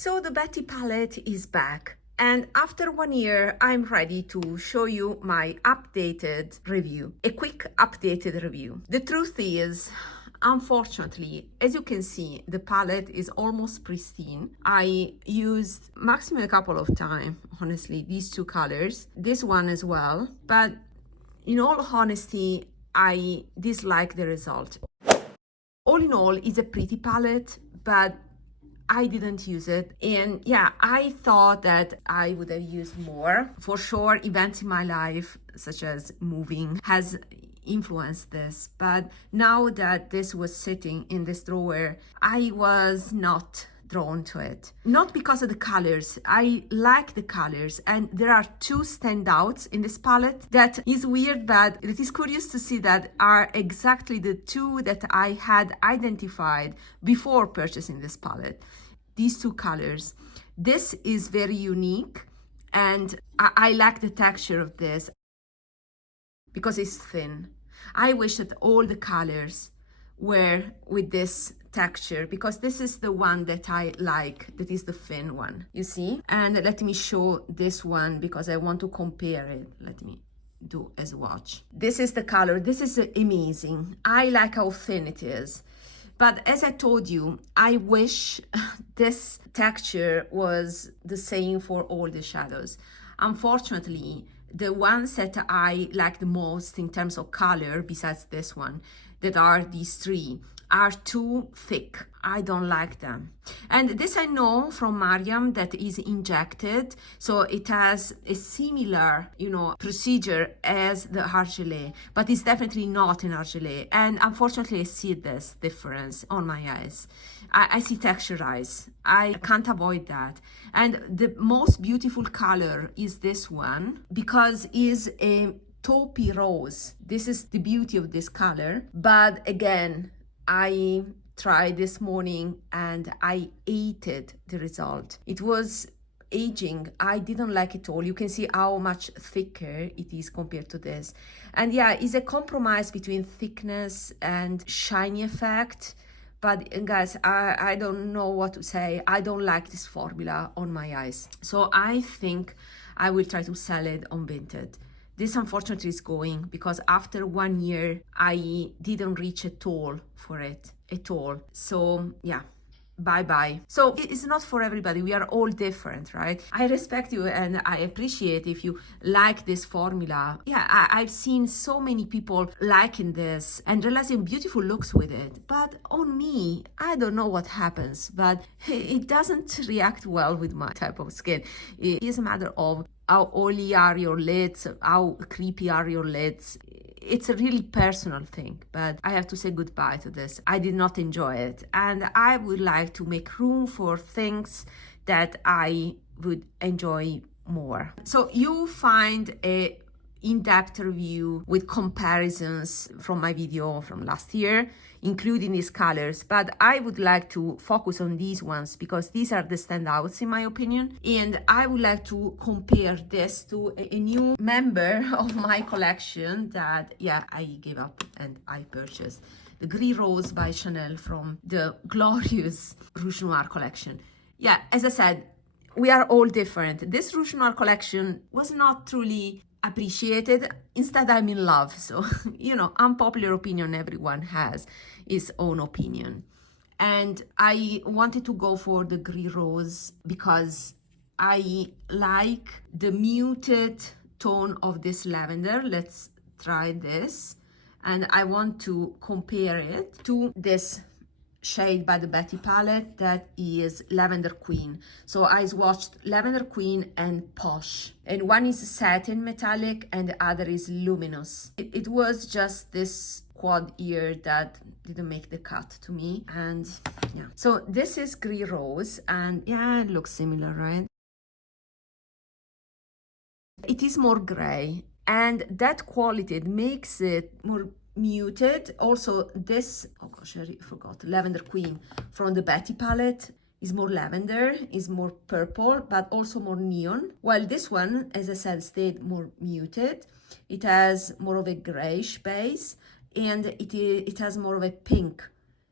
So the Betty palette is back, and after 1 year, I'm ready to show you my updated review, a quick updated review. The truth is, unfortunately, as you can see, the palette is almost pristine. I used maximum a couple of times, honestly, these two colors, this one as well, but in all honesty, I dislike the result. All in all, it's a pretty palette, but I didn't use it. And yeah, I thought that I would have used more. For sure, events in my life, such as moving, has influenced this. But now that this was sitting in this drawer, I was not drawn to it. Not because of the colors. I like the colors, and there are two standouts in this palette that is weird, but it is curious to see that are exactly the two that I had identified before purchasing this palette. These two colors. This is very unique, and I like the texture of this because it's thin. I wish that all the colors were with this texture, because this is the one that I like, that is the thin one, you see? And let me show this one because I want to compare it. Let me do a swatch. This is the color. This is amazing. I like how thin it is. But as I told you, I wish this texture was the same for all the shadows. Unfortunately, the ones that I like the most in terms of color, besides this one, that are these three, are too thick. I don't like them. And this I know from Mariam, that is injected, so it has a similar, procedure as the Argelé, but it's definitely not an Argelé. And unfortunately, I see this difference on my eyes. I see texture eyes. I can't avoid that. And the most beautiful color is this one, because it's a taupey rose. This is the beauty of this color. But again, I tried this morning and I hated the result. It was aging. I didn't like it at all. You can see how much thicker it is compared to this. And yeah, it's a compromise between thickness and shiny effect. But guys, I don't know what to say. I don't like this formula on my eyes. So I think I will try to sell it on Vinted. This unfortunately is going because after 1 year, I didn't reach at all for it, at all. So yeah, bye-bye. So it's not for everybody. We are all different, right? I respect you and I appreciate if you like this formula. Yeah, I've seen so many people liking this and realizing beautiful looks with it. But on me, I don't know what happens, but it doesn't react well with my type of skin. It is a matter of how oily are your lids, how creepy are your lids. It's a really personal thing, but I have to say goodbye to this. I did not enjoy it, and I would like to make room for things that I would enjoy more. So you find a in-depth review with comparisons from my video from last year, including these colors, but I would like to focus on these ones because these are the standouts in my opinion, and I would like to compare this to a new member of my collection that I gave up and I purchased, the Gris Rose by Chanel from the glorious Rouge Noir collection. Yeah, as I said, we are all different. This Rouge Noir collection was not truly appreciated. Instead, I'm in love. So, unpopular opinion, everyone has his own opinion. And I wanted to go for the Gris Rose because I like the muted tone of this lavender. Let's try this. And I want to compare it to this shade by the Betty palette that is Lavender Queen. So I swatched Lavender Queen and Posh, and one is satin metallic and the other is luminous. It was just this quad ear that didn't make the cut to me. And yeah, so this is Gris Rose, and yeah, it looks similar, right? It is more gray, and that quality makes it more muted. Also, this, oh gosh, I forgot, Lavender Queen from the Betty palette is more lavender, is more purple, but also more neon. While this one, as I said, stayed more muted. It has more of a grayish base, and it has more of a pink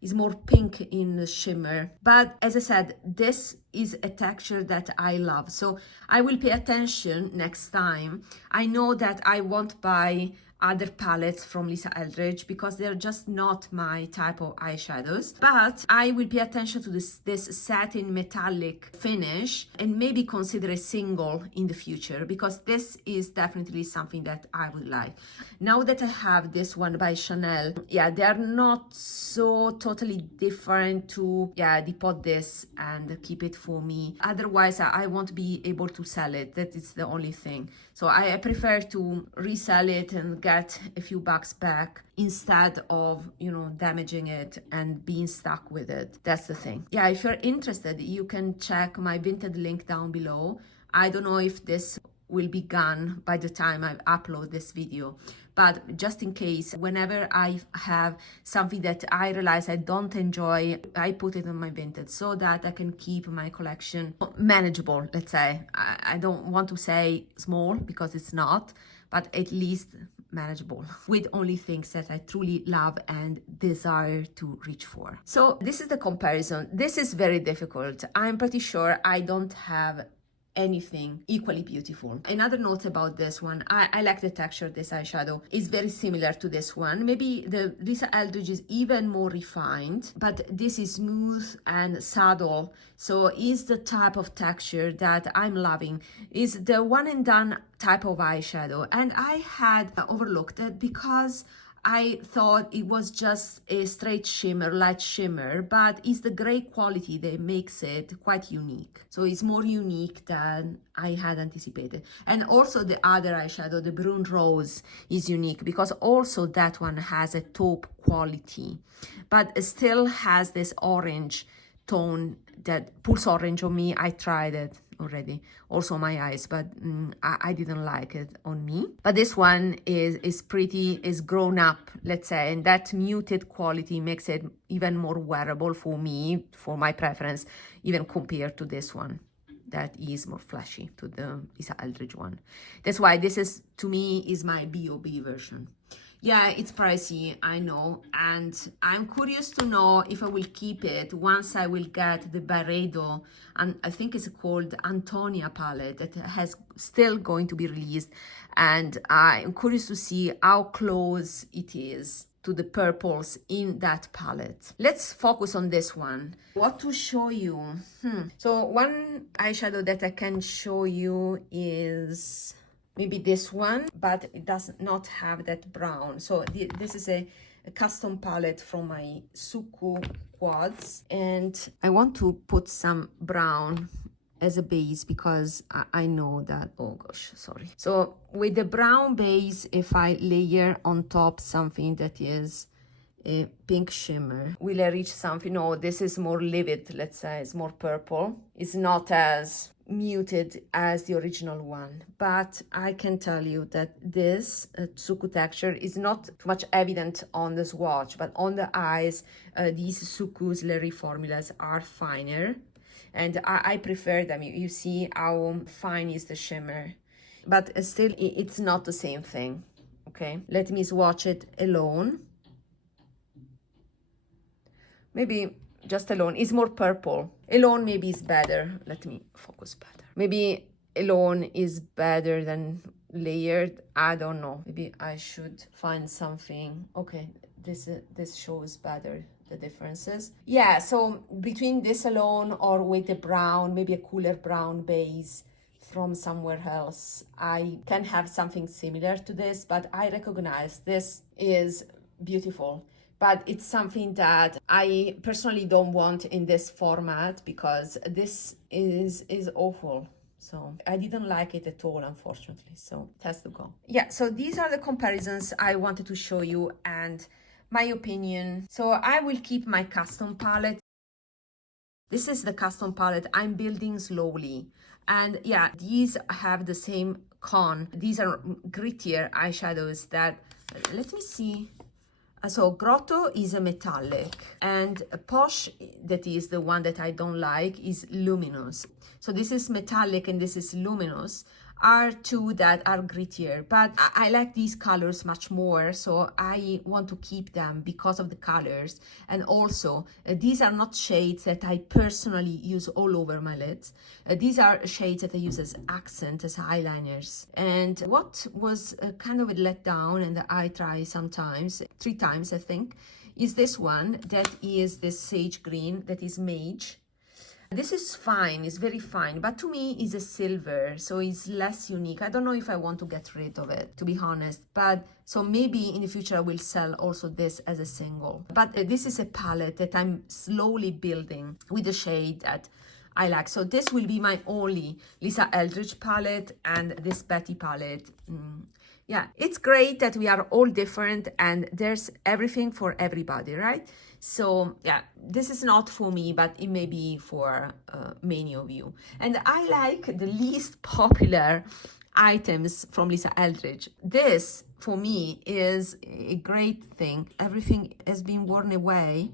is more pink in the shimmer. But as I said, this is a texture that I love. So I will pay attention next time. I know that I won't buy other palettes from Lisa Eldridge because they're just not my type of eyeshadows, but I will pay attention to this satin metallic finish and maybe consider a single in the future, because this is definitely something that I would like. Now that I have this one by Chanel, yeah, they are not so totally different to depot this and keep it for me. Otherwise I won't be able to sell it. That is the only thing. So I prefer to resell it and get a few bucks back instead of, you know, damaging it and being stuck with it. That's the thing. Yeah, if you're interested, you can check my Vinted link down below. I don't know if this will be gone by the time I upload this video, but just in case, whenever I have something that I realize I don't enjoy, I put it on my Vinted so that I can keep my collection manageable, let's say. I don't want to say small because it's not, but at least manageable, with only things that I truly love and desire to reach for. So this is the comparison. This is very difficult. I'm pretty sure I don't have anything equally beautiful. Another note about this one, I like the texture of this eyeshadow. It's very similar to this one. Maybe the Lisa Eldridge is even more refined, but this is smooth and subtle. So it's the type of texture that I'm loving. It's the one and done type of eyeshadow. And I had overlooked it because I thought it was just a straight shimmer, light shimmer, but it's the gray quality that makes it quite unique. So it's more unique than I had anticipated. And also the other eyeshadow, the Brune Rose, is unique because also that one has a taupe quality, but it still has this orange tone that pulls orange on me. I tried it already, also my eyes, but I didn't like it on me. But this one is pretty, is grown up, let's say, and that muted quality makes it even more wearable for me, for my preference, even compared to this one that is more flashy, to the Lisa Eldridge one. That's why this is, to me, is my B.O.B. version. Yeah, it's pricey, I know, and I'm curious to know if I will keep it once I will get the Byredo, and I think it's called Antonia palette that has still going to be released, and I'm curious to see how close it is to the purples in that palette. Let's focus on this one. What to show you? So one eyeshadow that I can show you is maybe this one, but it does not have that brown. So this is a custom palette from my Suku quads, and I want to put some brown as a base because I know that, oh gosh, sorry. So with the brown base, if I layer on top something that is a pink shimmer, will I reach something? No, this is more livid, let's say, it's more purple. It's not as muted as the original one, but I can tell you that this Suku texture is not too much evident on the swatch, but on the eyes, these Suku Slurry formulas are finer, and I prefer them. You see how fine is the shimmer, but still it's not the same thing. Okay, let me swatch it alone. Maybe just alone is more purple. Alone maybe is better. Let me focus better. Maybe alone is better than layered. I don't know. Maybe I should find something. Okay, this shows better the differences. Yeah, so between this alone or with a brown, maybe a cooler brown base from somewhere else, I can have something similar to this, but I recognize this is beautiful. But it's something that I personally don't want in this format because this is awful. So I didn't like it at all, unfortunately. So it has to go. Yeah, so these are the comparisons I wanted to show you and my opinion. So I will keep my custom palette. This is the custom palette I'm building slowly. And yeah, these have the same con. These are grittier eyeshadows that, let me see. So Grotto is a metallic, and Posh, that is the one that I don't like, is luminous. So this is metallic and this is luminous. are two that are grittier, but I like these colors much more, so I want to keep them because of the colors. And also, these are not shades that I personally use all over my lids. These are shades that I use as accent, as eyeliners. And what was kind of a letdown, and I try sometimes, 3 times I think, is this one that is this sage green that is Mage. This is fine, it's very fine, but to me it's a silver, so it's less unique. I don't know if I want to get rid of it, to be honest, but so maybe in the future I will sell also this as a single. But this is a palette that I'm slowly building with a shade that I like. So this will be my only Lisa Eldridge palette and this Betty palette. Yeah, it's great that we are all different and there's everything for everybody, right? So yeah, this is not for me, but it may be for many of you. And I like the least popular items from Lisa Eldridge. This, for me, is a great thing. Everything has been worn away.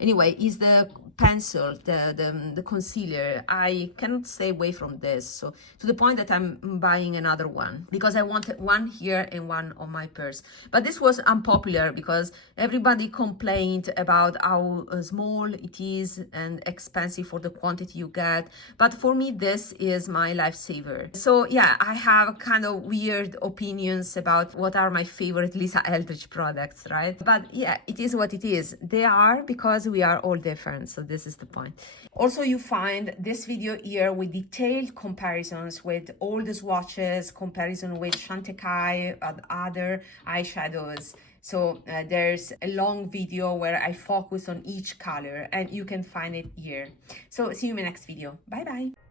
Anyway, is the pencil, the concealer. I cannot stay away from this, so to the point that I'm buying another one because I wanted one here and one on my purse. But this was unpopular because everybody complained about how small it is and expensive for the quantity you get. But for me, this is my lifesaver. So yeah, I have kind of weird opinions about what are my favorite Lisa Eldridge products, right? But yeah, it is what it is. They are because we are all different, so this is the point. Also, you find this video here with detailed comparisons with all the swatches, comparison with Chantecaille and other eyeshadows. So there's a long video where I focus on each color and you can find it here. So see you in my next video. Bye bye.